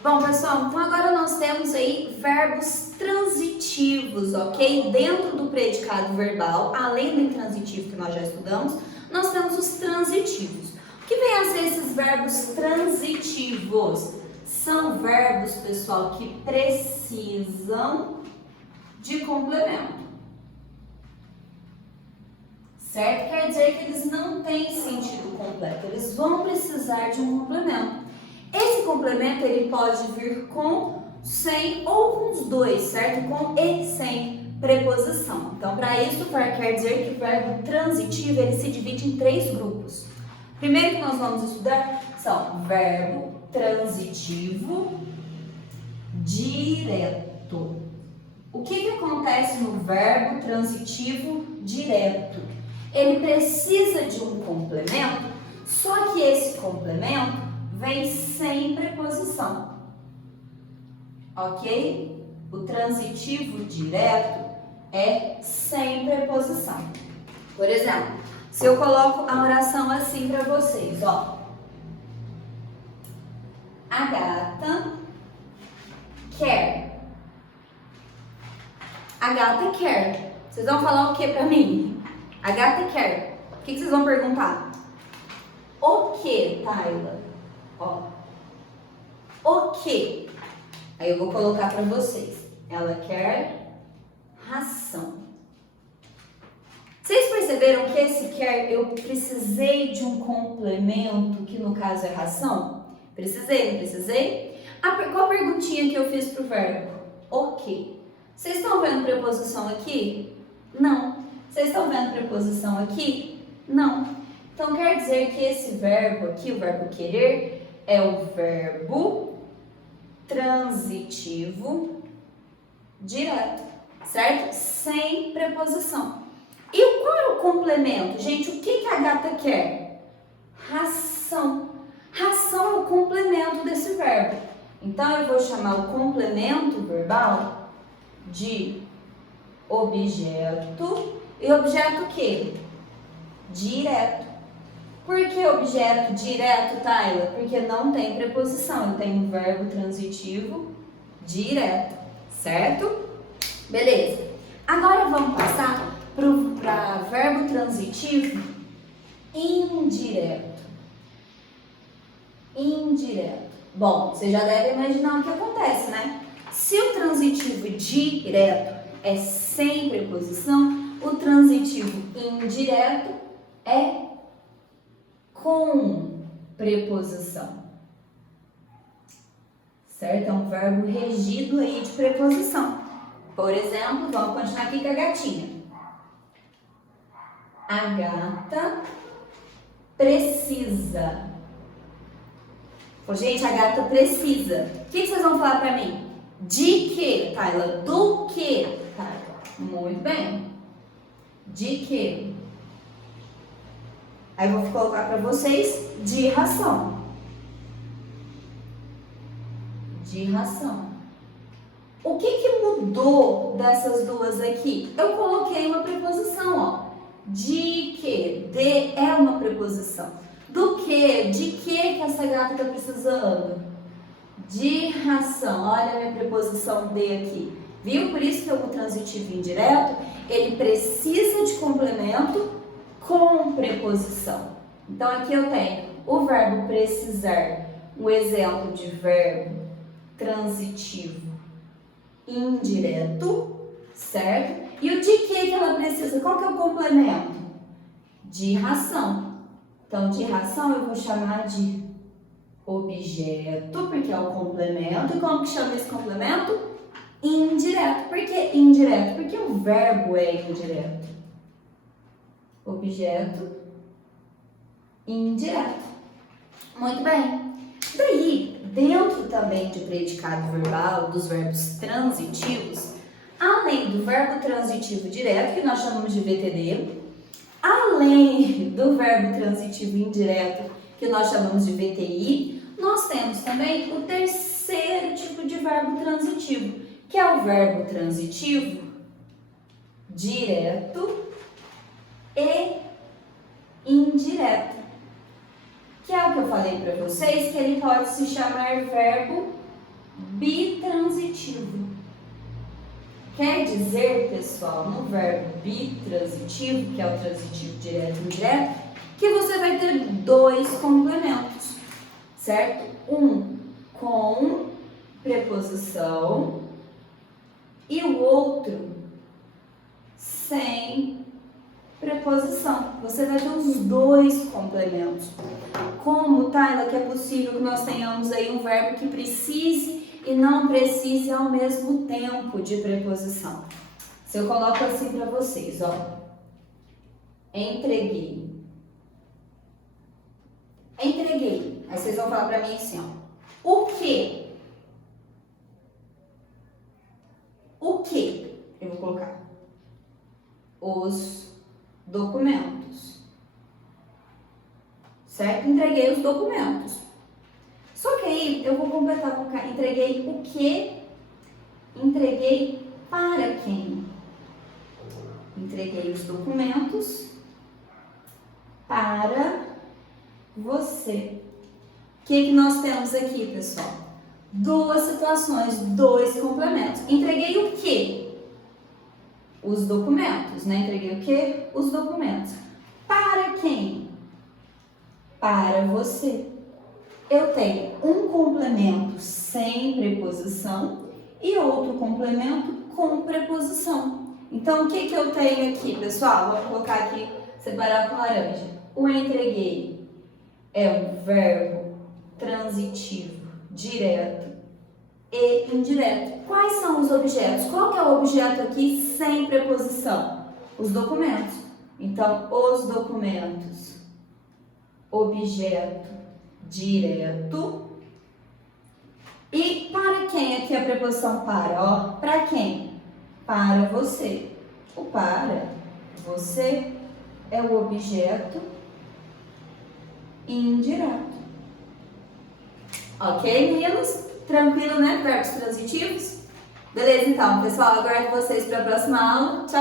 Bom, pessoal, então agora nós temos aí verbos transitivos, ok? Dentro do predicado verbal, além do intransitivo que nós já estudamos, nós temos os transitivos. O que vem a ser esses verbos transitivos? São verbos, pessoal, que precisam de complemento. Certo? Quer dizer que eles não têm sentido completo, eles vão precisar de um complemento. Esse complemento ele pode vir com, sem ou com os dois, certo? Com e sem preposição. Então, para isso, quer dizer que o verbo transitivo ele se divide em 3 grupos. Primeiro que nós vamos estudar são verbo transitivo direto. O que acontece no verbo transitivo direto? Ele precisa de um complemento, só que esse complemento vem sem preposição, ok? O transitivo direto é sem preposição. Por exemplo, se eu coloco a oração assim para vocês, ó. A gata quer. A gata quer. Vocês vão falar o que para mim? A gata quer. O que vocês vão perguntar? O que, Tayla? Ó. O que? Aí eu vou colocar para vocês. Ela quer ração. Vocês perceberam que esse quer eu precisei de um complemento, que no caso é ração? Precisei, não precisei? Qual a perguntinha que eu fiz pro verbo? O que? Vocês estão vendo preposição aqui? Não. Vocês estão vendo preposição aqui? Não. Então quer dizer que esse verbo aqui, o verbo querer, é o verbo transitivo direto, certo? Sem preposição. E qual é o complemento? Gente, o que a gata quer? Ração. Ração é o complemento desse verbo. Então eu vou chamar o complemento verbal de objeto. E objeto o quê? Direto. Por que objeto direto, Tayla? Porque não tem preposição, tem um verbo transitivo direto, certo? Beleza. Agora vamos passar para verbo transitivo indireto. Indireto. Bom, você já deve imaginar o que acontece, né? Se o transitivo direto é sem preposição, o transitivo indireto é com preposição. Certo? É um verbo regido aí de preposição. Por exemplo, vamos continuar aqui com a gatinha. A gata precisa. Ô, gente, a gata precisa. O que vocês vão falar pra mim? De que, Tayla? Do que, Tayla? Muito bem. De que? Aí eu vou colocar para vocês de ração. De ração. O que mudou dessas duas aqui? Eu coloquei uma preposição, ó. De que? De é uma preposição. Do que? De que essa gata está precisando? De ração. Olha a minha preposição de aqui. Viu? Por isso que o transitivo indireto, ele precisa de complemento com preposição. Então, aqui eu tenho o verbo precisar, um exemplo de verbo transitivo indireto, certo? E o de que ela precisa? Qual que é o complemento? De ração. Então, de ração eu vou chamar de objeto, porque é o complemento. E como que chama esse complemento? Indireto. Por que indireto? Porque o verbo é indireto. Objeto indireto. Muito bem. Daí, dentro também de predicado verbal, dos verbos transitivos, além do verbo transitivo direto, que nós chamamos de VTD, além do verbo transitivo indireto, que nós chamamos de VTI, nós temos também o terceiro tipo de verbo transitivo, que é o verbo transitivo direto e indireto. Que é o que eu falei para vocês, que ele pode se chamar verbo bitransitivo. Quer dizer, pessoal, no verbo bitransitivo, que é o transitivo direto e indireto, que você vai ter dois complementos, certo? Um com preposição e o outro sem preposição. Você vai ter os dois complementos. Como, Tayla, que é possível que nós tenhamos aí um verbo que precise e não precise ao mesmo tempo de preposição? Se eu coloco assim para vocês, ó. Entreguei. Entreguei. Aí vocês vão falar para mim assim, ó. O quê? O quê? Eu vou colocar os documentos. Certo? Entreguei os documentos. Só que aí eu vou completar, vou colocar entreguei o quê? Entreguei para quem? Entreguei os documentos para você. O que nós temos aqui, pessoal? Duas situações, dois complementos. Entreguei o quê? Os documentos, né? Entreguei o quê? Os documentos. Para quem? Para você. Eu tenho um complemento sem preposição e outro complemento com preposição. Então, o que eu tenho aqui, pessoal? Vou colocar aqui, separar com laranja. O entreguei é um verbo transitivo, direto e indireto. Quais são os objetos? Qual que é o objeto aqui sem preposição? Os documentos. Então, os documentos, objeto direto. E para quem aqui a preposição para? Ó, para quem? Para você. O para você é o objeto indireto. Ok, meninos? Tranquilo, né? Verbos transitivos? Beleza, então, pessoal, aguardo vocês para a próxima aula. Tchau!